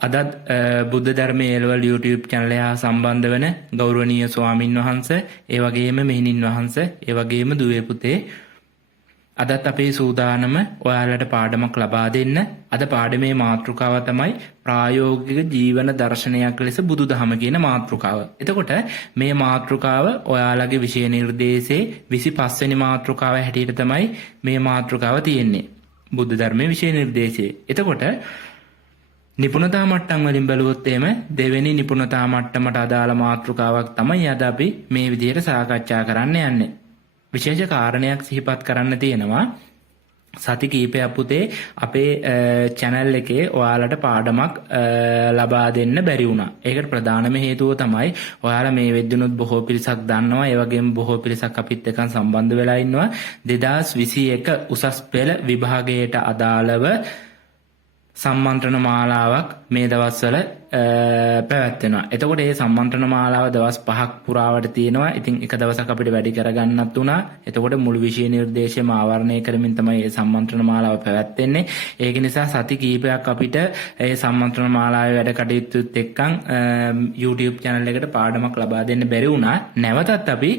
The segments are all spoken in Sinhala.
අදත් බුද්ධ ධර්මයේ එළවලු YouTube channel එක හා සම්බන්ධ වෙන ගෞරවනීය ස්වාමින් වහන්සේ, ඒ වගේම මෙහෙණින් වහන්සේ, ඒ වගේම දුවේ පුතේ, අදත් අපේ සූදානම ඔයාලට පාඩමක් ලබා දෙන්න. අද පාඩමේ මාතෘකාව තමයි ප්‍රායෝගික ජීවන දර්ශනයක් ලෙස බුදුදහම කියන මාතෘකාව. එතකොට මේ මාතෘකාව ඔයාලගේ විෂය නිර්දේශයේ 25 වෙනි මාතෘකාව හැටියට තමයි මේ මාතෘකාව තියෙන්නේ. බුද්ධ ධර්මයේ විෂය නිර්දේශයේ. එතකොට නිපුණතා මට්ටම් වලින් බැලුවොත් එහෙම දෙවෙනි නිපුණතා මට්ටමට අදාළ මාතෘකාවක් තමයි අද අපි මේ විදිහට සාකච්ඡා කරන්න යන්නේ. විශේෂ කාරණයක් සිහිපත් කරන්න තියෙනවා. සති කීපයක් පුතේ අපේ channel එකේ ඔයාලට පාඩමක් ලබා දෙන්න බැරි වුණා. ඒකට ප්‍රධානම හේතුව තමයි ඔයාලා මේ වෙද්දිනුත් බොහෝ පිරිසක් දන්නවා. ඒ වගේම බොහෝ පිරිසක් අපිත් එක්ක සම්බන්ධ වෙලා ඉන්නවා. 2021 උසස් පෙළ විභාගයට අදාළව සම්මන්ත්‍රණ මාලාවක් මේ දවස්වල පැවැත්වෙනවා. එතකොට මේ සම්මන්ත්‍රණ මාලාව දවස් 5ක් පුරාවට තියෙනවා. ඉතින් එක දවසක් අපිට වැඩි කරගන්නත් උනා. එතකොට මුළු විෂය නිර්දේශයම ආවරණය කරමින් තමයි මේ සම්මන්ත්‍රණ මාලාව පැවැත්වෙන්නේ. ඒක නිසා සති කිහිපයක් අපිට මේ සම්මන්ත්‍රණ මාලාවේ වැඩ කටයුතුත් එක්කන් YouTube channel එකට පාඩමක් ලබා දෙන්න බැරි වුණා. නැවතත් අපි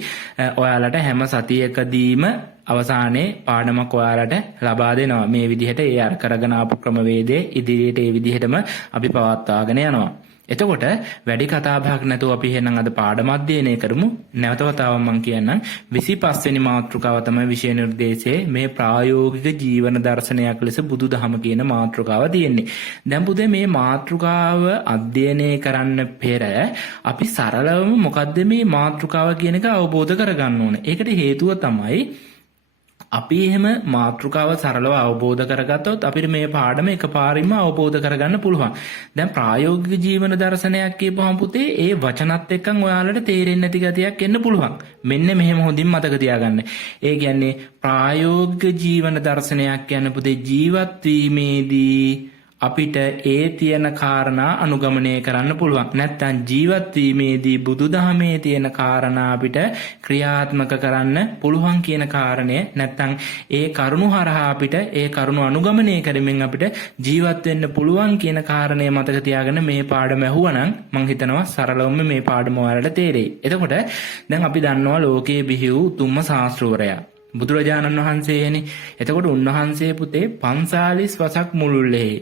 ඔයාලට හැම සතියකදීම අවසානයේ පාඩමක් ඔයාලට ලබා දෙනවා. මේ විදිහට ඒ අර කරගෙන ආපු ක්‍රමවේදයේ ඉදිරියට ඒ විදිහටම අපි පවත්වාගෙන යනවා. එතකොට වැඩි කතා බහක් නැතුව අපි එහෙනම් අද පාඩම අධ්‍යයනය කරමු. නැවත වතාවක් මම කියන්නම් 25 වෙනි මාතෘකාව තමයි විෂය නිර්දේශයේ මේ ප්‍රායෝගික ජීවන දර්ශනයක් ලෙස බුදුදහම කියන මාතෘකාව තියෙන්නේ. දැන් පුතේ මේ මාතෘකාව අධ්‍යයනය කරන්න පෙර අපි සරලවම මොකද්ද මේ මාතෘකාව කියන එක අවබෝධ කරගන්න ඕනේ. ඒකට හේතුව තමයි අපි එහෙම මාතෘකාව සරලව අවබෝධ කරගත්තොත් අපිට මේ පාඩම එකපාරින්ම අවබෝධ කරගන්න පුළුවන්. දැන් ප්‍රායෝගික ජීවන දර්ශනයක් කියපුවම පුතේ ඒ වචනත් එක්කන් ඔයාලට තේරෙන්නේ නැති ගතියක් එන්න පුළුවන්. මෙන්න මෙහෙම හොඳින් මතක තියාගන්න. ඒ කියන්නේ ප්‍රායෝගික ජීවන දර්ශනයක් කියන්නේ පුතේ ජීවත් වීමේදී අපිට ඒ තියෙන කාරණා අනුගමනය කරන්න පුළුවන්. නැත්නම් ජීවත් වීමේදී බුදුදහමේ තියෙන කාරණා අපිට ක්‍රියාත්මක කරන්න පුළුවන් කියන කාරණය, නැත්නම් ඒ කරුණු හරහා අපිට ඒ කරුණු අනුගමනය කරමින් අපිට ජීවත් වෙන්න පුළුවන් කියන කාරණය මතක තියාගෙන මේ පාඩම ඇහුවනම් මම හිතනවා සරලවම මේ පාඩම ඔයාලට තේරෙයි. එතකොට දැන් අපි දන්නවා ලෝකයේ බිහි වූ උතුම්ම ශාස්ත්‍රවරයා බුදුරජාණන් වහන්සේනේ. එතකොට උන්වහන්සේ පුතේ 45 වසක් මුළුල්ලේ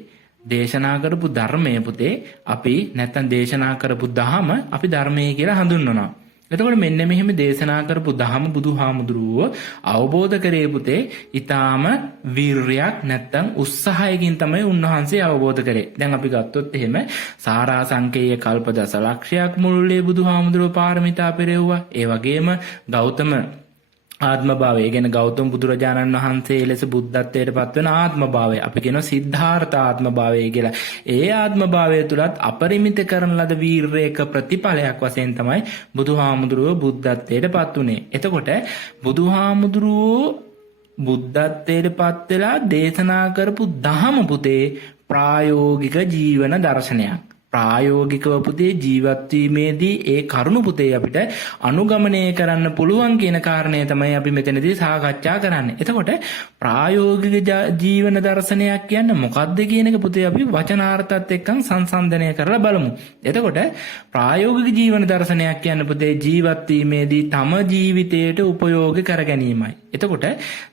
දේශනා කරපු ධර්මයේ පුතේ අපි නැත්තම් දේශනා කරපු දහම අපි ධර්මයේ කියලා හඳුන්වනවා. එතකොට මෙන්න මෙහෙම දේශනා කරපු දහම බුදුහාමුදුරුවෝ අවබෝධ කරේ පුතේ ඊටාම වීරයක් නැත්තම් උත්සාහයකින් තමයි උන්වහන්සේ අවබෝධ කරේ. දැන් අපි ගත්තොත් එහෙම සාරාංශකේය කල්ප දසලක්ෂයක් මුළුල්ලේ බුදුහාමුදුරුවෝ පාරමිතා පෙරෙව්වා. ඒ වගේම ගෞතම ආත්ම භාවය, ඒ කියන්නේ ගෞතම බුදුරජාණන් වහන්සේ ලෙස බුද්ධත්වයට පත්වන ආත්ම භාවය අපි කියනවා සිද්ධාර්ථ ආත්ම භාවය කියලා. ඒ ආත්ම භාවය තුලත් අපරිමිත කරන ලද වීරයක ප්‍රතිඵලයක් වශයෙන් තමයි බුදුහාමුදුරුවෝ බුද්ධත්වයට පත් උනේ. එතකොට බුදුහාමුදුරුවෝ බුද්ධත්වයට පත් වෙලා දේශනා කරපු දහම පුතේ ප්‍රායෝගික ජීවන දර්ශනයක්. ප්‍රායෝගිකව පුතේ ජීවත් වීමේදී ඒ කරුණු පුතේ අපිට අනුගමනය කරන්න පුළුවන් කියන කාරණය තමයි අපි මෙතනදී සාකච්ඡා කරන්නේ. එතකොට ප්‍රායෝගික ජීවන දර්ශනයක් කියන්නේ මොකක්ද කියන එක පුතේ අපි වචනාර්ථات එක්කන් සංසන්දනය කරලා බලමු. එතකොට ප්‍රායෝගික ජීවන දර්ශනයක් කියන්නේ පුතේ ජීවත් වීමේදී තම ජීවිතයට උපයෝගී කර ගැනීමයි. එතකොට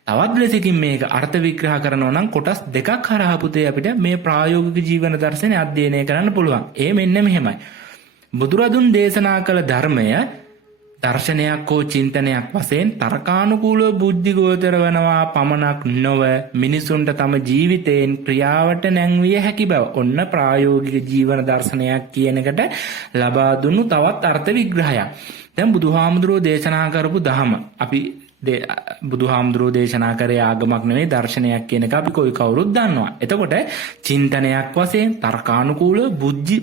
තවත් ලෙසකින් මේක අර්ථ විග්‍රහ කරනවා නම් කොටස් දෙකක් හරහා පුතේ අපිට මේ ප්‍රායෝගික ජීවන දර්ශනය අධ්‍යයනය කරන්න පුළුවන්. ඒ මෙන්න මෙහෙමයි. බුදුරදුන් දේශනා කළ ධර්මය දර්ශනයක් හෝ චින්තනයක් වශයෙන් තර්කානුකූලව බුද්ධිගෝචර වනවා පමණක් නොව මිනිසුන්ට තම ජීවිතයෙන් ක්‍රියාවට නැංවිය හැකි බව. ඔන්න ප්‍රායෝගික ජීවන දර්ශනයක් කියන එකට ලබා දුන්නු තවත් අර්ථ විග්‍රහයක්. දැන් බුදුහාමුදුරුවෝ දේශනා කරපු ධහම අපි බුදුහාමුදුරුවෝ දේශනා කරේ ආගමක් නෙවෙයි දර්ශනයක් කියන එක අපි කොයි කවුරුත් දන්නවා. එතකොට චින්තනයක් වශයෙන් තර්කානුකූල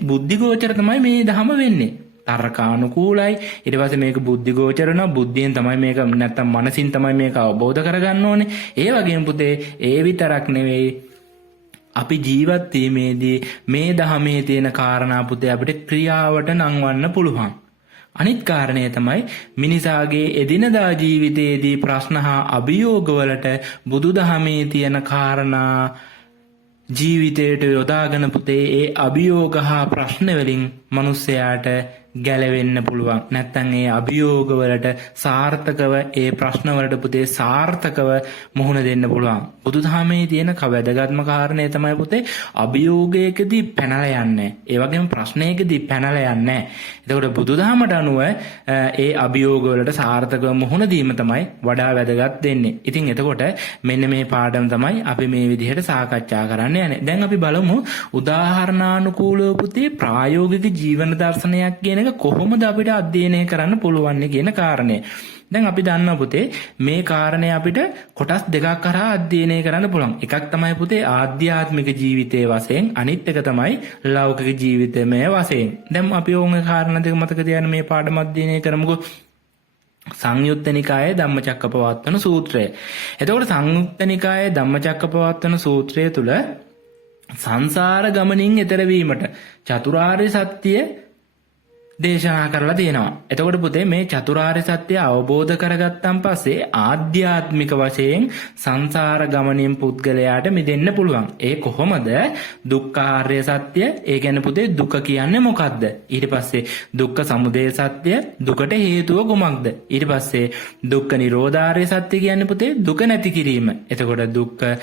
බුද්ධිගෝචර තමයි මේ ධහම වෙන්නේ. තර්කානුකූලයි, ඊට පස්සේ මේක බුද්ධිගෝචර වෙනවා. බුද්ධියෙන් තමයි මේක නැත්තම් මනසින් තමයි මේක අවබෝධ කරගන්න ඕනේ. ඒ වගේම පුතේ ඒ විතරක් නෙවෙයි අපි ජීවත් වීමේදී මේ ධහමේ තියෙන කාරණා පුතේ අපිට ක්‍රියාවට නංවන්න පුළුවන්. අනිත් කාරණය තමයි මිනිසාගේ එදිනදා ජීවිතයේදී ප්‍රශ්න හා අභියෝගවලට බුදුදහමේ තියෙන කාරණා ජීවිතයට යොදාගෙන පුතේ ඒ අභියෝග හා ප්‍රශ්න වලින් මිනිස්සයාට ගැලවෙන්න පුළුවන්. නැත්තම් ඒ අභියෝග වලට සාර්ථකව ඒ ප්‍රශ්න වලට පුතේ සාර්ථකව මුහුණ දෙන්න පුළුවන්. බුදුදහමේ තියෙන වැදගත්ම කාරණේ තමයි පුතේ අභියෝගයකදී පැනලා යන්නේ. ඒ වගේම ප්‍රශ්නයකදී පැනලා යන්නේ. එතකොට බුදුදහමට අනුව ඒ අභියෝග වලට සාර්ථකව මුහුණ දීම තමයි වඩා වැදගත් වෙන්නේ. ඉතින් එතකොට මෙන්න මේ පාඩම තමයි අපි මේ විදිහට සාකච්ඡා කරන්න යන්නේ. දැන් අපි බලමු උදාහරණානුකූලව පුතේ ප්‍රායෝගික ජීවන දර්ශනයක් කියන කොහොමද අපිට අධ්‍යයනය කරන්න පුළුවන් කියන කාරණය. දැන් අපි දන්නවා පුතේ මේ කාරණය අපිට කොටස් දෙකක් කරා අධ්‍යයනය කරන්න පුළුවන්. එකක් තමයි පුතේ ආධ්‍යාත්මික ජීවිතයේ වශයෙන්, අනිත් එක තමයි ලෞකික ජීවිතයේ වශයෙන්. දැන් අපි ඕන කාරණා දෙක මතක තියාගෙන මේ පාඩම අධ්‍යයනය කරමුකෝ. සංයුත්ත නිකායේ ධම්මචක්කපවත්තන සූත්‍රය. එතකොට සංයුත්ත නිකායේ ධම්මචක්කපවත්තන සූත්‍රය තුල සංසාර ගමනින් එතර වීමට චතුරාර්ය සත්‍ය දේශනා කරලා තියෙනවා. එතකොට පුතේ මේ චතුරාර්ය සත්‍ය අවබෝධ කරගත්තන් පස්සේ ආධ්‍යාත්මික වශයෙන් සංසාර ගමනින් පුද්ගලයාට මිදෙන්න පුළුවන්. ඒ කොහොමද? දුක්ඛාර්ය සත්‍ය, ඒ කියන්නේ පුතේ දුක කියන්නේ මොකක්ද? ඊට පස්සේ දුක්ඛ සමුදය සත්‍ය, දුකට හේතුව කුමක්ද? ඊට පස්සේ දුක්ඛ නිරෝධාර්ය සත්‍ය කියන්නේ පුතේ දුක නැති කිරීම. එතකොට දුක්ඛ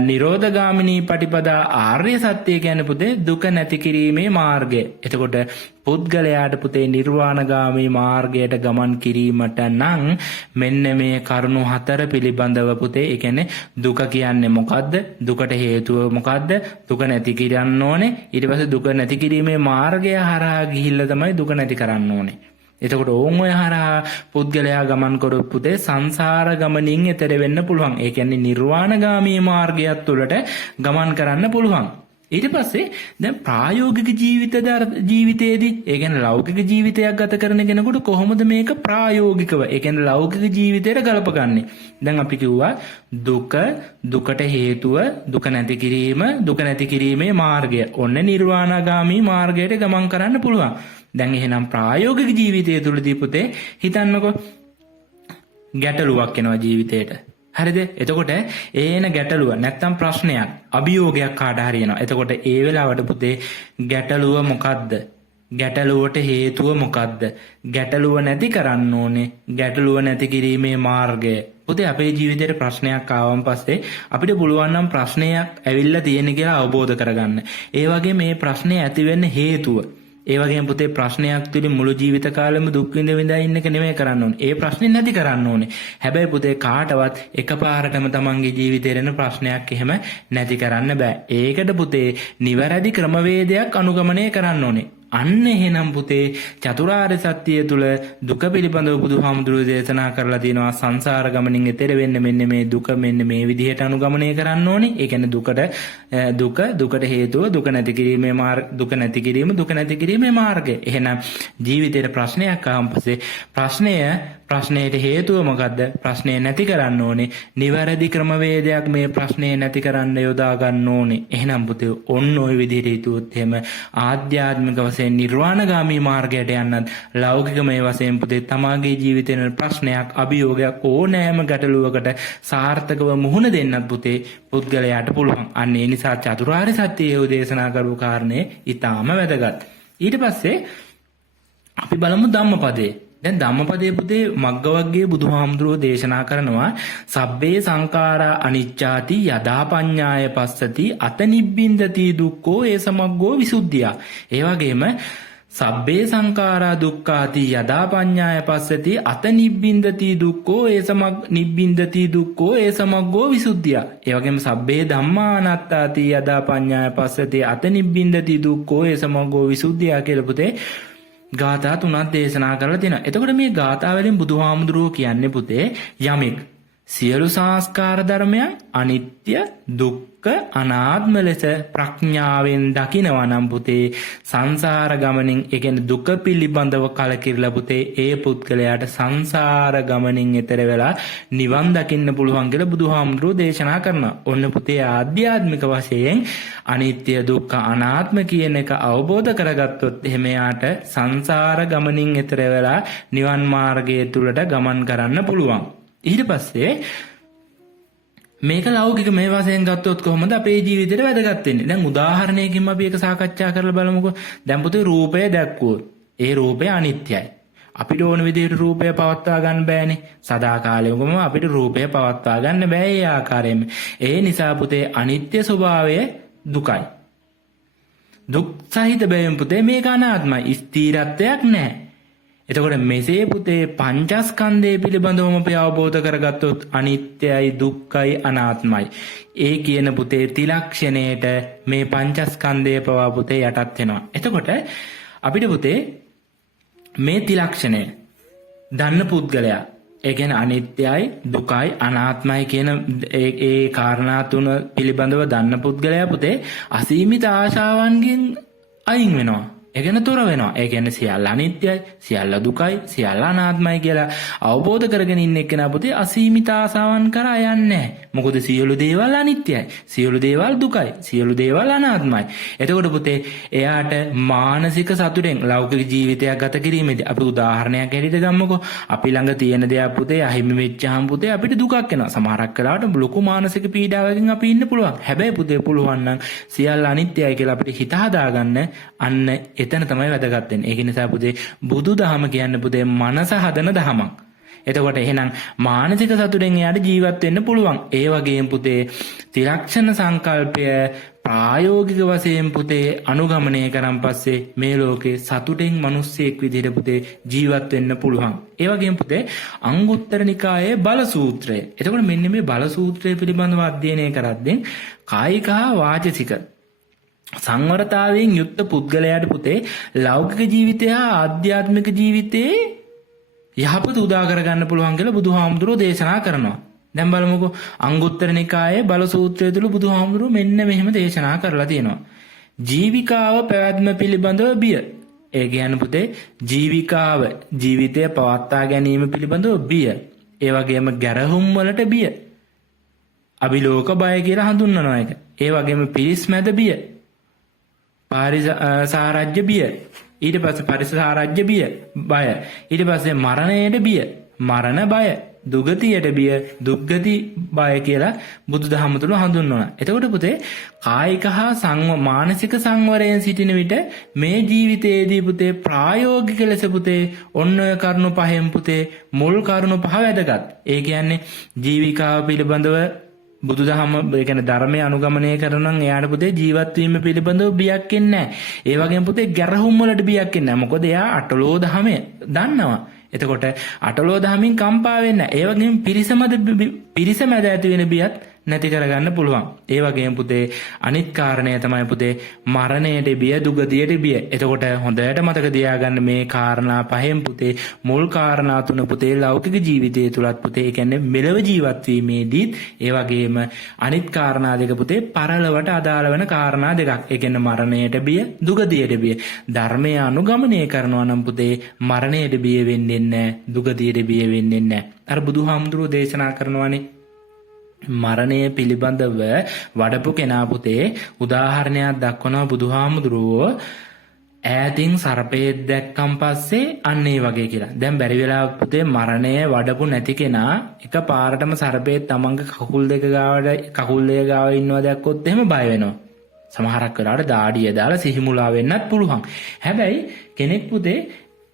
නිරෝධගාමිනී පටිපදා ආර්ය සත්‍ය කියන්නේ පුතේ දුක නැති කිරීමේ මාර්ගය. එතකොට පුද්ගලයාට පුතේ නිර්වාණගාමී මාර්ගයට ගමන් කිරීමට නම් මෙන්න මේ කරුණු 4 පිළිබඳව පුතේ, ඒ කියන්නේ දුක කියන්නේ මොකද්ද? දුකට හේතුව මොකද්ද? දුක නැති කරන්න ඕනේ. ඊට පස්සේ දුක නැති කිරීමේ මාර්ගය හරහා ගිහිල්ලා තමයි දුක නැති කරන්න ඕනේ. එතකොට ඕන් ඔය හරහා පුද්ගලයා ගමන් කරොත් පුතේ සංසාර ගමනින් එතර වෙන්න පුළුවන්. ඒ කියන්නේ නිර්වාණගාමී මාර්ගයත් තුළට ගමන් කරන්න පුළුවන්. ඊට පස්සේ දැන් ප්‍රායෝගික ජීවිතයේදී, ඒ කියන්නේ ලෞකික ජීවිතයක් ගත කරන කෙනෙකුට කොහොමද මේක ප්‍රායෝගිකව, ඒ කියන්නේ ලෞකික ජීවිතයට ගලපගන්නේ? දැන් අපි කිව්වා දුක, දුකට හේතුව, දුක නැති කිරීම, දුක නැති කිරීමේ මාර්ගය. ඔන්න නිර්වාණගාමී මාර්ගයට ගමන් කරන්න පුළුවන්. දැන් එහෙනම් ප්‍රායෝගික ජීවිතය තුළදී පුතේ හිතන්නකෝ ගැටලුවක් එනවා ජීවිතේට. හරිද? එතකොට ඒන ගැටලුව නැත්තම් ප්‍රශ්නයක්, අභියෝගයක් කාට හරි එනවා. එතකොට ඒ වෙලාවට පුතේ ගැටලුව මොකද්ද? ගැටලුවට හේතුව මොකද්ද? ගැටලුව නැති කරන්න ඕනේ. ගැටලුව නැති කිරීමේ මාර්ගය. පුතේ අපේ ජීවිතේට ප්‍රශ්නයක් ආවම පස්සේ අපිට පුළුවන් නම් ප්‍රශ්නයක් ඇවිල්ලා තියෙන කියලා අවබෝධ කරගන්න. ඒ වගේ මේ ප්‍රශ්නේ ඇති වෙන්න හේතුව, ඒ වගේම පුතේ ප්‍රශ්නයක් තුලින් මුළු ජීවිත කාලෙම දුක් විඳ ඉන්න එක නෙමෙයි කරන්න ඕනේ. ඒ ප්‍රශ්නේ නැති කරන්න ඕනේ. හැබැයි පුතේ කාටවත් එකපාරටම තමන්ගේ ජීවිතේ දෙන ප්‍රශ්නයක් එහෙම නැති කරන්න බෑ. ඒකට පුතේ නිවැරදි ක්‍රමවේදයක් අනුගමනය කරන්න ඕනේ. අන්න එහෙනම් පුතේ චතුරාර්ය සත්‍ය තුල දුක පිළිබඳව බුදුහාමුදුරුවෝ දේශනා කරලා තියෙනවා. සංසාර ගමනින් එතෙර වෙන්න මෙන්න මේ දුක මෙන්න මේ විදිහට අනුගමනය කරන්න ඕනේ. ඒ කියන්නේ දුකට හේතුව දුක නැති කිරීමේ දුක නැති කිරීම, දුක නැති කිරීමේ මාර්ගය. එහෙනම් ජීවිතේට ප්‍රශ්නයක් ආවම පස්සේ ප්‍රශ්නයට හේතුව මොකද්ද? ප්‍රශ්නේ නැති කරන්න ඕනේ. නිවැරදි ක්‍රමවේදයක් මේ ප්‍රශ්නේ නැති කරන්න යොදා ගන්න ඕනේ. එහෙනම් පුතේ ඔන්න ඔය විදිහට හිතුවොත් එහෙම ආධ්‍යාත්මික වශයෙන් නිර්වාණගාමී මාර්ගයට යන්නත්, ලෞකිකමය වශයෙන් පුතේ තමාගේ ජීවිතේ ප්‍රශ්නයක්, අභියෝගයක්, ඕනෑම ගැටලුවකට සාර්ථකව මුහුණ දෙන්නත් පුතේ පුද්ගලයාට පුළුවන්. අන්න ඒ නිසා චතුරාර්ය සත්‍යය දේශනා කරපු කාරණේ ඊටාම වැදගත්. ඊට පස්සේ අපි බලමු ධම්මපදයේ. දැන් ධම්මපදයේ පුතේ මග්ගවග්ගයේ බුදුහාමුදුරුවෝ දේශනා කරනවා සබ්බේ සංඛාරා අනිච්චාති යදා පඤ්ඤාය පස්සති අත නිබ්බින්දති දුක්ඛෝ ඒ සමග්ගෝ විසුද්ධිය. ඒ වගේම සබ්බේ සංඛාරා දුක්ඛාති යදා පඤ්ඤාය පස්සති අත නිබ්බින්දති දුක්ඛෝ ඒ සමග්ගෝ විසුද්ධිය. ඒ වගේම සබ්බේ ධම්මා අනාත්තාති යදා පඤ්ඤාය පස්සති අත නිබ්බින්දති දුක්ඛෝ ඒ සමග්ගෝ විසුද්ධිය කියලා පුතේ ගාථා 3ක් දේශනා කරලා තියෙනවා. එතකොට මේ ගාථා වලින් බුදුහාමුදුරුවෝ කියන්නේ පුතේ යමෙක් සියලු සංස්කාර ධර්මයන් අනිත්‍ය, දුක්ඛ, අනාත්ම ලෙස ප්‍රඥාවෙන් දකිනවා නම් පුතේ සංසාර ගමනින්, ඒ කියන්නේ දුක පිළිබඳව කලකිරලා පුතේ ඒ පුද්ගලයාට සංසාර ගමනින් එතර වෙලා නිවන් දකින්න පුළුවන් කියලා බුදුහාමුදුරුවෝ දේශනා කරනවා. ඔන්න පුතේ ආධ්‍යාත්මික වශයෙන් අනිත්‍ය, දුක්ඛ, අනාත්ම කියන එක අවබෝධ කරගත්තොත් එහෙම යාට සංසාර ගමනින් එතර වෙලා නිවන් මාර්ගය තුලට ගමන් කරන්න පුළුවන්. ඊට පස්සේ මේක ලෞකික මේ වශයෙන් ගත්තොත් කොහොමද අපේ ජීවිතේට වැදගත් වෙන්නේ? දැන් උදාහරණයකින් අපි ඒක සාකච්ඡා කරලා බලමුකෝ. දැන් පුතේ රූපය දැක්කුවොත් ඒ රූපය අනිත්‍යයි. අපිට ඕන විදිහට රූපය පවත්වා ගන්න බෑනේ. සදාකාලිකවම අපිට රූපය පවත්වා ගන්න බෑ ඒ ආකාරයෙන්ම. ඒ නිසා පුතේ අනිත්‍ය ස්වභාවය දුකයි. දුක් සහිත බැවින් පුතේ මේක අනාත්මයි. ස්ථිරත්වයක් නැහැ. එතකොට මෙසේ පුතේ පංචස්කන්ධය පිළිබඳවම අපි අවබෝධ කරගත්තොත් අනිත්‍යයි දුක්ඛයි අනාත්මයි. ඒ කියන පුතේ ත්‍රිලක්ෂණයට මේ පංචස්කන්ධය පවා පුතේ යටත් වෙනවා. එතකොට අපිට පුතේ මේ ත්‍රිලක්ෂණය දන්න පුද්ගලයා ඒ කියන්නේ අනිත්‍යයි දුකයි අනාත්මයි කියන ඒ කාරණා තුන පිළිබඳව දන්න පුද්ගලයා පුතේ අසීමිත ආශාවන්ගෙන් අයින් වෙනවා. ඒ කියන්නේ තොර වෙනවා. ඒ කියන්නේ සියල්ල අනිත්‍යයි, සියල්ල දුකයි, සියල්ල අනාත්මයි කියලා අවබෝධ කරගෙන ඉන්න එක්කෙනා පුතේ අසීමිත ආසාවන් කරා යන්නේ නැහැ. මොකද සියලු දේවල් අනිත්‍යයි, සියලු දේවල් දුකයි, සියලු දේවල් අනාත්මයි. එතකොට පුතේ එයාට මානසික සතුටෙන් ලෞකික ජීවිතයක් ගත කිරීමේදී අපි උදාහරණයක් හැටියට ගමුකෝ. අපි ළඟ තියෙන දේක් පුතේ අහිමි වෙච්චාම පුතේ අපිට දුකක් එනවා. සමහරක් වෙලාවට ලොකු මානසික පීඩාවකින් අපි ඉන්න පුළුවන්. හැබැයි පුතේ පුළුවන් නම් සියල්ල අනිත්‍යයි කියලා අපිට හිත හදාගන්න අන්න එතන තමයි වැදගත් වෙන්නේ. ඒක නිසා පුතේ බුදුදහම කියන්නේ පුතේ මනස හදන දහමක්. එතකොට එහෙනම් මානසික සතුටෙන් එයාට ජීවත් වෙන්න පුළුවන්. ඒ වගේම පුතේ ත්‍රිලක්ෂණ සංකල්පය ප්‍රායෝගික වශයෙන් පුතේ අනුගමනය කරන් පස්සේ මේ ලෝකේ සතුටෙන් මිනිස්සෙක් විදිහට පුතේ ජීවත් වෙන්න පුළුවන්. ඒ වගේම පුතේ අංගුත්තර නිකායේ බල සූත්‍රය. එතකොට මෙන්න මේ බල සූත්‍රය පිළිබඳව අධ්‍යයනය කරද්දී කායික හා වාචසික සංවරතාවයෙන් යුක්ත පුද්ගලයාට පුතේ ලෞකික ජීවිතය හා ආධ්‍යාත්මික ජීවිතයේ යහපත උදා කරගන්න පුළුවන් කියලා බුදුහාමුදුරුවෝ දේශනා කරනවා. දැන් බලමුකෝ අංගුත්තර නිකායේ බල සූත්‍රය තුල බුදුහාමුදුරුවෝ මෙන්න මෙහෙම දේශනා කරලා තියෙනවා. ජීවිකාව පැවැත්ම පිළිබඳව බිය. ඒ කියන්නේ පුතේ ජීවිකාව ජීවිතය පවත්වා ගැනීම පිළිබඳව බිය. ඒ වගේම ගැරහුම් වලට බිය. අභිලෝක බය කියලා හඳුන්වනවා ඒක. ඒ වගේම පිරිස් මැද බිය. සාරජ්‍ය බිය. ඊට පස්සේ පරිසාරජ්‍ය බිය බය. ඊට පස්සේ මරණයට බිය, මරණ බය, දුගතියට බිය, දුක්ගති බය කියලා බුදුදහම තුල හඳුන්වනවා. එතකොට පුතේ කායික හා මානසික සංවරයෙන් සිටින විට මේ ජීවිතයේදී පුතේ ප්‍රායෝගික ලෙස පුතේ ඔන්න ඔය කරුණු පහෙන් පුතේ මුල් කරුණු පහ වැදගත්. ඒ කියන්නේ ජීවිකාව පිළිබඳව බුදුදහම ඒ කියන්නේ ධර්මය අනුගමනය කරනනම් එයාට පුතේ ජීවත් වීම පිළිබඳව බියක් එන්නේ නැහැ. ඒ වගේම පුතේ ගැරහුම් වලට බියක් එන්නේ නැහැ. මොකද එයා අටලෝ දහමේ දන්නවා. එතකොට අටලෝ දහමින් කම්පා වෙන්නේ නැහැ. ඒ වගේම පිරිසමද ඇති වෙන බියත් නැති කරගන්න පුළුවන්. ඒ වගේම පුතේ අනිත් කාරණය තමයි පුතේ මරණයට බිය, දුගතියට බිය. එතකොට හොඳට මතක තියාගන්න මේ කාරණා පහෙන් පුතේ මුල් කාරණා තුන පුතේ ලෞකික ජීවිතය තුලත් පුතේ ඒ කියන්නේ මෙලව ජීවත් වීමේදීත් ඒ වගේම අනිත් කාරණා දෙක පුතේ පරලොවට අදාළ වෙන කාරණා දෙකක්. ඒ කියන්නේ මරණයට බිය, දුගතියට බිය. ධර්මය අනුගමනය කරනවා නම් පුතේ මරණයට බිය වෙන්නේ නැහැ, දුගතියට බිය වෙන්නේ නැහැ. අර බුදුහාමුදුරුවෝ දේශනා කරනවානේ මරණය පිළිබඳව වඩපු කෙනා පුතේ උදාහරණයක් දක්වනවා බුදුහාමුදුරුවෝ ඈතින් සර්පයෙක් දැක්කන් පස්සේ අන්න ඒ වගේ කියලා. දැන් බැරි වෙලා පුතේ මරණය වඩපු නැති කෙනා එක පාරටම සර්පයෙක් තමන්ගේ කකුල් දෙක ගාව ඉන්නවා දැක්කොත් එහෙම බය වෙනවා. සමහරක් වෙලාවට දාඩිය දාලා සිහිමුලා වෙන්නත් පුළුවන්. හැබැයි කෙනෙක් පුතේ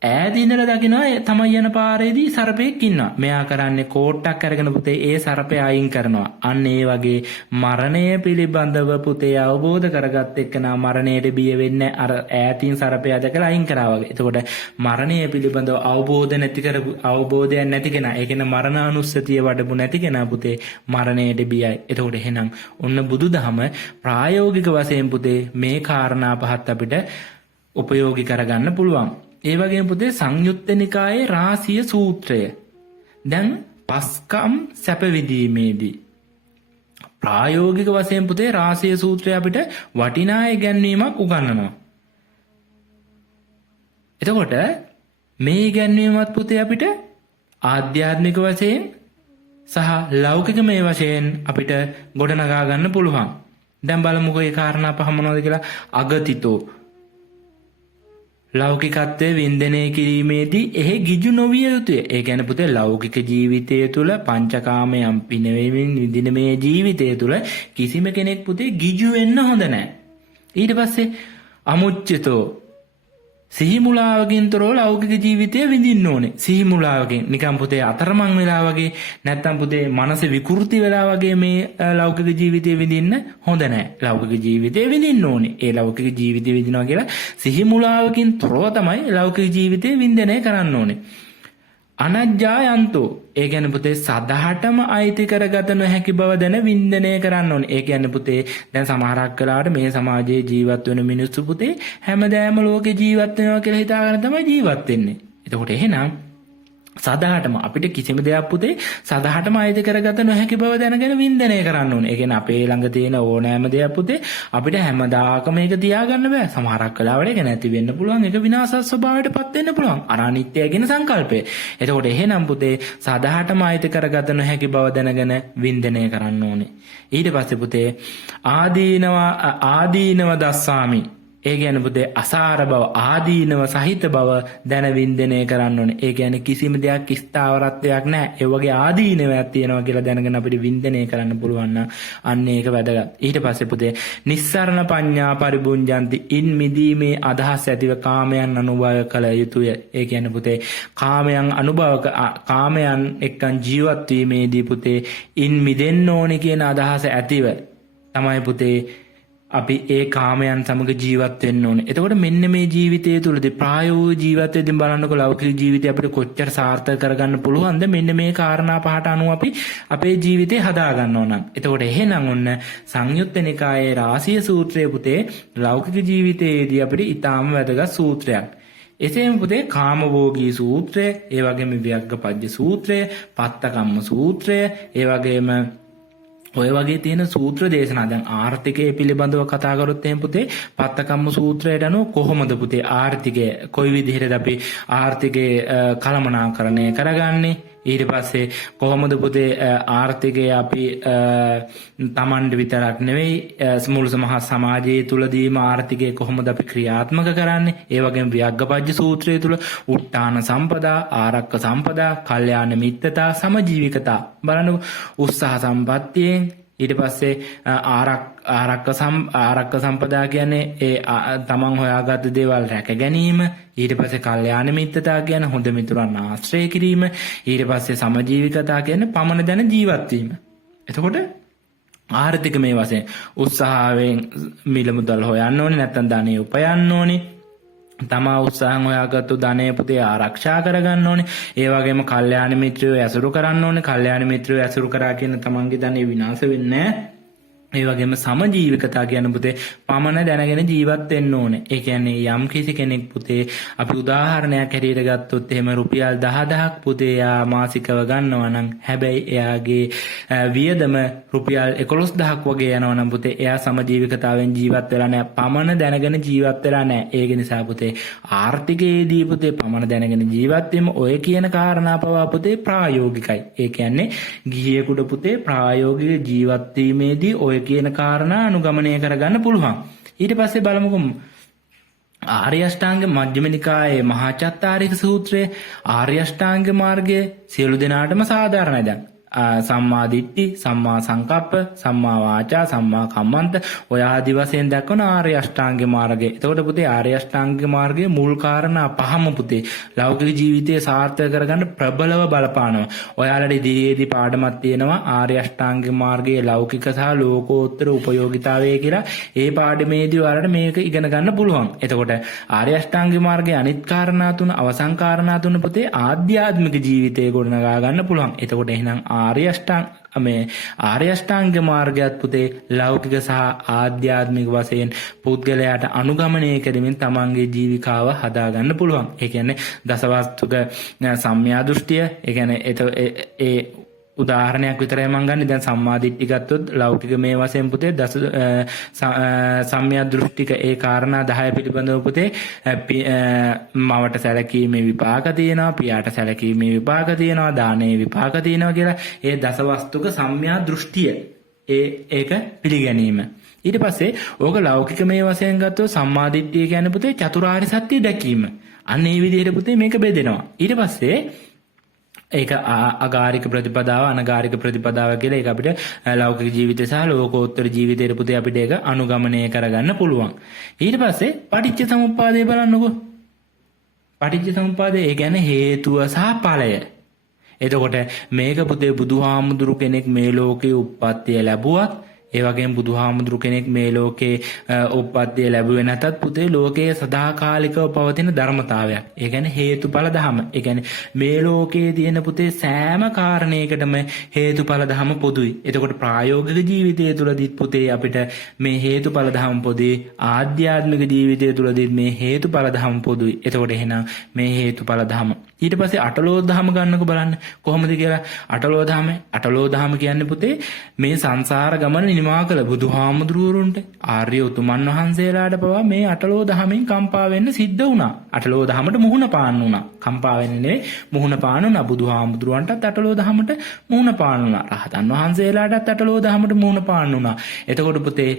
ඈතින් ඉඳලා දකිනවා තමයි යන පාරේදී සර්පෙක් ඉන්නවා. මෙයා කරන්නේ කෝට්ටක් අරගෙන පුතේ ඒ සර්පය අයින් කරනවා. අන්න ඒ වගේ මරණය පිළිබඳව පුතේ අවබෝධ කරගත් එක්කනා මරණයට බිය වෙන්නේ අර ඈතින් සර්පය දැකලා අයින් කරා වගේ. එතකොට මරණය පිළිබඳව අවබෝධයක් නැති කෙනා, ඒ කියන්නේ මරණානුස්සතිය වඩපු නැති කෙනා පුතේ මරණයට බියයි. එතකොට එහෙනම් ඔන්න බුදුදහම ප්‍රායෝගික වශයෙන් පුතේ මේ කාරණා පහත් අපිට උපයෝගී කරගන්න පුළුවන්. ඒ වගේම පුතේ සංයුත්ත නිකායේ රාසිය සූත්‍රය. දැන් පස්කම් සැප විඳීමේදී ප්‍රායෝගික වශයෙන් පුතේ රාසිය සූත්‍රය අපිට වටිනා ඉගැන්වීමක් උගන්වනවා. එතකොට මේ ඉගැන්වීමත් පුතේ අපිට ආධ්‍යාත්මික වශයෙන් සහ ලෞකික මේ වශයෙන් අපිට ගොඩනගා ගන්න පුළුවන්. දැන් බලමුකෝ මේ කාරණා පහ මොනවද කියලා. අගතිතෝ ලෞකිකත්වයේ වින්දනය කිරීමේදී එහි ගිජු නොවිය යුතුය. ඒ කියන්නේ පුතේ ලෞකික ජීවිතය තුළ පංචකාමයන් පිනවීමෙන් විඳින මේ ජීවිතය තුළ කිසිම කෙනෙක් පුතේ ගිජු වෙන්න හොඳ නැහැ. ඊට පස්සේ අමුච්චතෝ සිහිමුලාවකින් තොරව ලෞකික ජීවිතය විඳින්න ඕනේ. සිහිමුලාවකින් නිකන් පුතේ අතරමං වෙලා වගේ නැත්තම් පුතේ මනස විකෘති වෙලා වගේ මේ ලෞකික ජීවිතය විඳින්න හොඳ නැහැ. ලෞකික ජීවිතය විඳින්න ඕනේ. ඒ ලෞකික ජීවිතය විඳිනවා කියලා සිහිමුලාවකින් තොරව තමයි ලෞකික ජීවිතය වින්දනය කරන්න ඕනේ. අනජ්ජායන්තෝ ඒ කියන්නේ පුතේ සදහටම අයිති කරගත නොහැකි බව දැන වින්දනය කරන්න ඕනේ. ඒ කියන්නේ පුතේ දැන් සමහරක් වෙලාවට මේ සමාජයේ ජීවත් වෙන මිනිස්සු පුතේ හැමදාම ලෝකේ ජීවත් වෙනවා කියලා හිතාගෙන තමයි ජීවත් වෙන්නේ. එතකොට එහෙනම් සදහටම අපිට කිසිම දෙයක් පුතේ සදහටම අයිති කරගත නොහැකි බව දැනගෙන වින්දනය කරන්න ඕනේ. ඒ කියන්නේ අපේ ළඟ තියෙන ඕනෑම දෙයක් පුතේ අපිට හැමදාකම ඒක තියාගන්න බෑ. සමහරක් වෙලාවට ඒක නැති වෙන්න පුළුවන්. ඒක විනාශ ස්වභාවයටපත් වෙන්න පුළුවන්. අර අනිත්‍යය කියන සංකල්පය. එතකොට එහෙනම් පුතේ සදහටම අයිති කරගත නොහැකි බව දැනගෙන වින්දනය කරන්න ඕනේ. ඊට පස්සේ පුතේ ආදීනව දස්සාමි ඒ කියන්නේ පුතේ අසාර බව ආදීනව සහිත බව දැන වින්දනය කරන්න ඕනේ. ඒ කියන්නේ කිසිම දෙයක් ස්ථාවරත්වයක් නැහැ. ඒ වගේ ආදීනවයක් තියෙනවා කියලා දැනගෙන අපිට වින්දනය කරන්න පුළුවන් නම් අන්න ඒක වැදගත්. ඊට පස්සේ පුතේ නිස්සරණ පඤ්ඤා පරිබුඤ්ජಂತಿ ඉන් මිදීමේ අදහස් ඇතිව කාමයන් අනුභව කළ යුතුය. ඒ කියන්නේ පුතේ කාමයන් එක්කන් ජීවත් වීමේදී පුතේ ඉන් මිදෙන්න ඕනේ කියන අදහස ඇතිව තමයි පුතේ අපි ඒ කාමයන් සමග ජීවත් වෙන්න ඕනේ. එතකොට මෙන්න මේ ජීවිතය තුළදී ප්‍රායෝගික ජීවිතයේදී බලනකොට ලෞකික ජීවිතය අපිට කොච්චර සාර්ථක කරගන්න පුළුවන්ද මෙන්න මේ කාරණා පහට අනුව අපි අපේ ජීවිතේ හදා ගන්න ඕන. එතකොට එහෙනම් ඔන්න සංයුත්ත නිකායේ රාසිය සූත්‍රයේ පුතේ ලෞකික ජීවිතයේදී අපිට ඊටාම වැදගත් සූත්‍රයක්. එසේම පුතේ කාමභෝගී සූත්‍රය, ඒ වගේම වියග්ගපජ්ජ සූත්‍රය, පත්තකම්ම සූත්‍රය, ඒ වගේම ඔය වගේ තියෙන සූත්‍ර දේශනා දැන් ආර්ථිකය පිළිබඳව කතා කරොත් එහෙනම් පුතේ පත්තකම්ම සූත්‍රයට අනුව කොහොමද පුතේ ආර්ථිකය කොයි විදිහටද අපි ආර්ථිකය කළමනාකරණය කරගන්නේ ඊට පස්සේ කොහොමද පුතේ ආර්ථිකය අපි තමන්ට විතරක් නෙවෙයි මුළු සමහත් සමාජයේ තුලදීම ආර්ථිකය කොහොමද අපි ක්‍රියාත්මක කරන්නේ ඒ වගේම වියග්ගපජ්ජ සූත්‍රය තුල උට්ටාන සම්පදා ආරක්ක සම්පදා කල්යාණ මිත්‍රතා සමජීවිකතා බලන්න උත්සාහ සම්පත්තියෙන් ඊට පස්සේ ආරක්ක සම්පදා කියන්නේ ඒ තමන් හොයාගත්ත දේවල් රැක ගැනීම ඊට පස්සේ කල්යාණ මිත්‍රතා කියන්නේ හොඳ මිතුරන් ආශ්‍රය කිරීම ඊට පස්සේ සමජීවිකතා කියන්නේ පමණ දැන ජීවත් වීම. එතකොට ආර්ථික මේ වශයෙන් උත්සාහයෙන් මිල මුදල් හොයන්න ඕනේ නැත්නම් ධනෙ උපයන්න ඕනේ. තමා උත්සාහන් හොයාගත්තු ධනය පුතේ ආරක්ෂා කරගන්න ඕනේ. ඒ වගේම කල්යාණ මිත්‍රයෝ ඇසුරු කරන්න ඕනේ. කල්යාණ මිත්‍රයෝ ඇසුරු කරා කියන තමන්ගේ ධනෙ විනාශ වෙන්නේ නැහැ. ඒ වගේම සමජීවිකතා කියන පුතේ පමණ දැනගෙන ජීවත් වෙන්න ඕනේ. ඒ කියන්නේ යම් කිසි කෙනෙක් පුතේ අපි උදාහරණයක් හැටියට ගත්තොත් එහෙම රුපියල් 10000ක් පුතේ යා මාසිකව ගන්නවා නම් හැබැයි එයාගේ වියදම රුපියල් 11000ක් වගේ යනවා නම් පුතේ එයා සමජීවිකතාවෙන් ජීවත් වෙලා නැහැ. පමණ දැනගෙන ජීවත් වෙලා නැහැ. ඒක නිසා පුතේ ආර්ථිකයේදී පුතේ පමණ දැනගෙන ජීවත් වීම ඔය කියන කාරණා පවා පුතේ ප්‍රායෝගිකයි. ඒ කියන්නේ ගිහියෙකුට පුතේ ප්‍රායෝගික ජීවත් වීමේදී ඔය කියන කාරණා අනුගමනය කරගන්න පුළුවන්. ඊට පස්සේ බලමුකෝ ආර්ය අෂ්ටාංග මජ්ක්‍ධිම නිකායේ මහා චත්තාරික සූත්‍රයේ ආර්ය අෂ්ටාංග මාර්ගය සියලු දෙනාටම සාධාරණයි. දැන් සම්මා දිට්ඨි, සම්මා සංකප්ප, සම්මා වාචා, සම්මා කම්මන්ත ඔය ආදි වශයෙන් දක්වන ආර්ය අෂ්ටාංග මාර්ගය. එතකොට පුතේ ආර්ය අෂ්ටාංග මාර්ගයේ මුල් කාරණා පහම පුතේ ලෞකික ජීවිතය සාර්ථක කරගන්න ප්‍රබලව බලපානවා. ඔයාලට ඉදිරියේදී පාඩමක් තියෙනවා ආර්ය අෂ්ටාංග මාර්ගයේ ලෞකික සහ ලෝකෝත්තර උපයෝගීතාවය කියලා. ඒ පාඩමේදී ඔයාලට මේක ඉගෙන ගන්න පුළුවන්. එතකොට ආර්ය අෂ්ටාංග මාර්ගයේ අනිත් කාරණා තුන අවසන් කාරණා තුන පුතේ ආධ්‍යාත්මික ජීවිතය ගොඩනගා ගන්න පුළුවන්. එතකොට එහෙනම් ආර්ය අෂ්ටාංග මාර්ගයත් පුතේ ලෞකික සහ ආධ්‍යාත්මික වශයෙන් පුද්ගලයාට අනුගමනය කරමින් තමන්ගේ ජීවිකාව හදාගන්න පුළුවන්. ඒ කියන්නේ දසවස්තුක සම්මියා දෘෂ්ටිය ඒ කියන්නේ ඒ උදාහරණයක් විතරයි මම ගන්න. දැන් සම්මා දිට්ඨි ගත්තොත් ලෞකික මේ වශයෙන් පුතේ දස සම්මියා දෘෂ්ටික ඒ කාරණා 10 පිළිබඳව පුතේ මවට සැලකීමේ විපාක තියෙනවා, පියාට සැලකීමේ විපාක තියෙනවා, දානයේ විපාක තියෙනවා කියලා ඒ දසවස්තුක සම්මියා දෘෂ්ටිය ඒක පිළිගැනීම. ඊට පස්සේ ඕක ලෞකිකමය වශයෙන් ගත්තොත් සම්මාදිට්ඨිය කියන්නේ පුතේ චතුරාර්ය සත්‍ය දැකීම. අන්න ඒ විදිහට පුතේ මේක බෙදෙනවා. ඊට පස්සේ ඒක අගාරික ප්‍රතිපදාව අනගාරික ප්‍රතිපදාව කියලා ඒක අපිට ලෞකික ජීවිතය සහ ලෝකෝත්තර ජීවිතයට පුතේ අපිට ඒක අනුගමනය කරගන්න පුළුවන්. ඊට පස්සේ පටිච්ච සමුප්පාදය බලන්නකෝ. පටිච්ච සමුප්පාදය ඒ කියන්නේ හේතුව සහ ඵලය. එතකොට මේක පුතේ බුදුහාමුදුරු කෙනෙක් මේ ලෝකේ උප්පත්තිය ලැබුවත් ඒ වගේම බුදුහාමුදුරු කෙනෙක් මේ ලෝකේ උප්පත්තිය ලැබුවේ නැතත් පුතේ ලෝකයේ සදාකාලිකව පවතින ධර්මතාවයක්. ඒ කියන්නේ හේතුඵල ධම. ඒ කියන්නේ මේ ලෝකයේ තියෙන පුතේ සෑම කාරණයකටම හේතුඵල ධම පොදුයි. එතකොට ප්‍රායෝගික ජීවිතය තුළදීත් පුතේ අපිට මේ හේතුඵල ධම පොදුයි. ආධ්‍යාත්මික ජීවිතය තුළදීත් මේ හේතුඵල ධම පොදුයි. එතකොට එහෙනම් මේ හේතුඵල ධම ඊට පස්සේ අටලෝ දහම ගන්නකො බලන්න කොහොමද කියලා. අටලෝ දහම කියන්නේ පුතේ මේ සංසාර ගමන නිමා කළ බුදුහාමුදුරුවරුන්ට ආර්ය උතුමන් වහන්සේලාට පවා මේ අටලෝ දහමෙන් කම්පා වෙන්න සිද්ධ වුණා. අටලෝ දහමට මුහුණ පාන්න වුණා. කම්පා වෙන්නේ නෙවෙයි මුහුණ පාන්න වුණා. බුදුහාමුදුරුවන්ටත් අටලෝ දහමට මුහුණ පාන්න වුණා. රහතන් වහන්සේලාටත් අටලෝ දහමට මුහුණ පාන්න වුණා. එතකොට පුතේ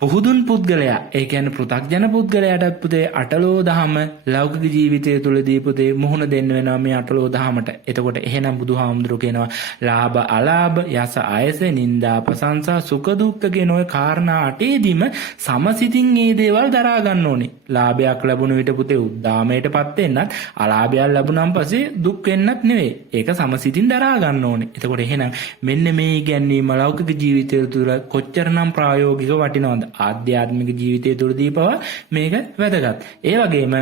පුහුදුන් පුද්ගලයා ඒ කියන්නේ පෘථග්ජන පුද්ගලයාටත් පුතේ අටලෝ දහම ලෞකික ජීවිතය තුළදී පුතේ මුහුණ දෙන්න වෙනවා මේ අටලෝ දහමට. එතකොට එහෙනම් බුදුහාමුදුරුවෝ කියනවා ලාභ අලාභ යස අයස නිന്ദා ප්‍රශංසා සුඛ දුක්ඛ කියන ওই කාරණා අටේදීම සමසිතින් මේ දේවල් දරා ගන්න ඕනේ. ලාභයක් ලැබුණ විට පුතේ උද්දාමයටපත් වෙන්නත් අලාභයක් ලැබුණාන් පස්සේ දුක් වෙන්නත් නෙවෙයි. ඒක සමසිතින් දරා ගන්න ඕනේ. එතකොට එහෙනම් මෙන්න මේ ඉගැන්වීම ලෞකික ජීවිතය තුළ කොච්චරනම් ප්‍රායෝගික වටිනවද? ආධ්‍යාත්මික ජීවිතය තුළදී පවා මේක වැදගත්. ඒ වගේම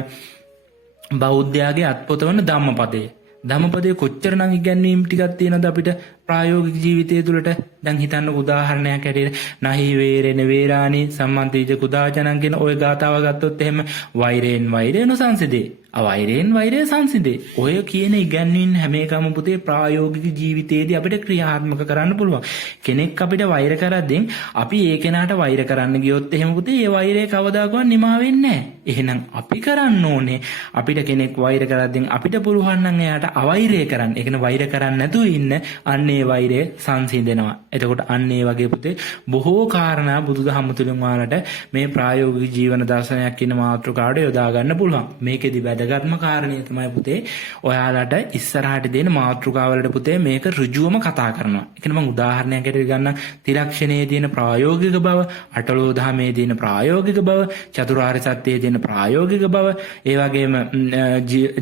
බෞද්ධයාගේ අත්පොත වන ධම්මපදය. ධම්මපදයේ කොච්චරනම් ඉගැන්වීම් ටිකක් තියෙනවද අපිට ප්‍රායෝගික ජීවිතය තුළට? දැන් හිතන්න උදාහරණයක් ඇටියට නහි වේරෙන වේරාණි සම්මන්තිජ කුදාචනං කියන ওই ගාතාව ගත්තොත් එහෙම වෛරයෙන් වෛරය නොසංසිදේ. අවෛරයෙන් වෛරය සංසිදේ. ඔය කියන ඉගැන්වීම් හැම එකම පුතේ ප්‍රායෝගික ජීවිතයේදී අපිට ක්‍රියාත්මක කරන්න පුළුවන්. කෙනෙක් අපිට වෛර කරද්දී අපි ඒ කෙනාට වෛර කරන්න ගියොත් එහෙම පුතේ ඒ වෛරය කවදාකවත් නිමා වෙන්නේ නැහැ. එහෙනම් අපි කරන්න ඕනේ අපිට කෙනෙක් වෛර කරද්දී අපිට පුළුවන් නම් එයාට අවෛරය කරන්න. ඒ කියන්නේ වෛර කරන්නේ නැතුව ඉන්න අන්නේ වෛරය සංසිඳෙනවා. එතකොට අන්න ඒ වගේ පුතේ බොහෝ කාරණා බුදුදහම තුලින් ඔයාලට මේ ප්‍රායෝගික ජීවන දර්ශනයක් කියන මාතෘකාවට යොදා ගන්න පුළුවන්. මේකෙදි වැදගත්ම කාරණේ තමයි පුතේ ඔයාලට ඉස්සරහට දෙන මාතෘකාවලට පුතේ මේක ඍජුවම කතා කරනවා. ඒ කියන්නේ මම උදාහරණයක් ඇරගෙන ගන්නම්. ත්‍රිලක්ෂණයේ තියෙන ප්‍රායෝගික බව, අටලෝ දහමේ තියෙන ප්‍රායෝගික බව, චතුරාර්ය සත්‍යයේ තියෙන ප්‍රායෝගික බව, ඒ වගේම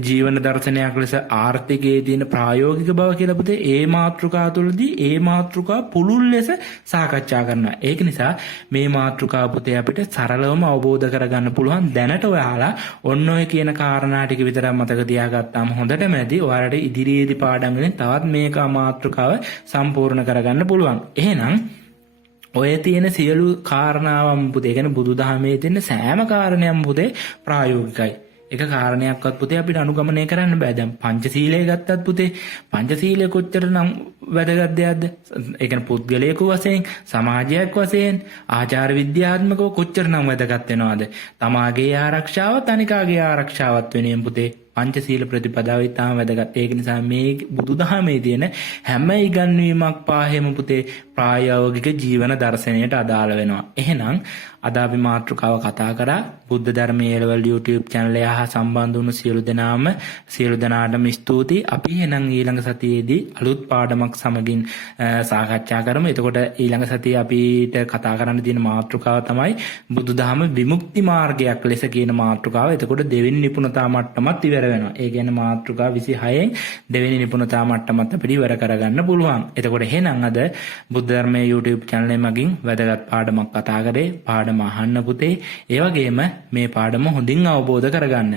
ජීවන දර්ශනයක් ලෙස ආර්ථිකයේ තියෙන ප්‍රායෝගික බව කියලා පුතේ ඒ මාතෘකාව තුළදී ඒ මාතෘකාව පුළුල් ලෙස සාකච්ඡා කරනවා. ඒක නිසා මේ මාතෘකාව පුතේ අපිට සරලවම අවබෝධ කරගන්න පුළුවන්. දැනට ඔයාලා ඔන්න ඔය කියන කාරණා ටික විතරක් මතක තියාගත්තාම හොඳටම ඇති. ඔයාලට ඉදිරියේදී පාඩම් වලින් තවත් මේක මාතෘකාව සම්පූර්ණ කරගන්න පුළුවන්. එහෙනම් ඔය තියෙන සියලු කාරණාවන් පුතේ කියන්නේ බුදුදහමේ තියෙන සෑම කාරණයක්ම පුතේ ප්‍රායෝගිකයි. එක කාරණයක්වත් පුතේ අපිට අනුගමනය කරන්න බෑ. දැන් පංචශීලය ගත්තත් පුතේ පංචශීලය කොච්චරනම් වැදගත් දෙයක්ද? ඒ කියන්නේ පුද්ගලයෙකු වශයෙන්, සමාජයක් වශයෙන්, ආචාර විද්‍යාත්මකව කොච්චරනම් වැදගත් වෙනවද? තමාගේ ආරක්ෂාවත් අනිකාගේ ආරක්ෂාවත් වෙනුවෙන් පුතේ පංචශීල ප්‍රතිපදාව ඉතාම වැදගත්. ඒක නිසා මේ බුදුදහමේ තියෙන හැම ඉගන්වීමක් පාහෙම පුතේ ප්‍රායෝගික ජීවන දර්ශනයට අදාළ වෙනවා. එහෙනම් අද අපි මාතෘකාව කතා කරා බුද්ධ ධර්මයේ ලෙවල් YouTube channel එක හා සම්බන්ධ වුණු සියලු දෙනාටම ස්තුතියි. අපි එහෙනම් ඊළඟ සතියේදී අලුත් පාඩමක් සමගින් සාකච්ඡා කරමු. එතකොට ඊළඟ සතියේ අපිට කතා කරන්න තියෙන මාතෘකාව තමයි බුදුදහම විමුක්ති මාර්ගයක් ලෙස කියන මාතෘකාව. එතකොට දෙවෙනි නිපුණතා මට්ටමත් ඉවර වෙනවා. ඒ කියන්නේ මාතෘකාව 26න් දෙවෙනි නිපුණතා මට්ටමත් අපිට ඉවර කරගන්න පුළුවන්. එතකොට එහෙනම් අද බුද්ධ ධර්මයේ YouTube channel එක මගින් වැදගත් පාඩමක් කතා කරේ. පාඩම අහන්න පුතේ. ඒ වගේම මේ පාඩම හොඳින් අවබෝධ කරගන්න.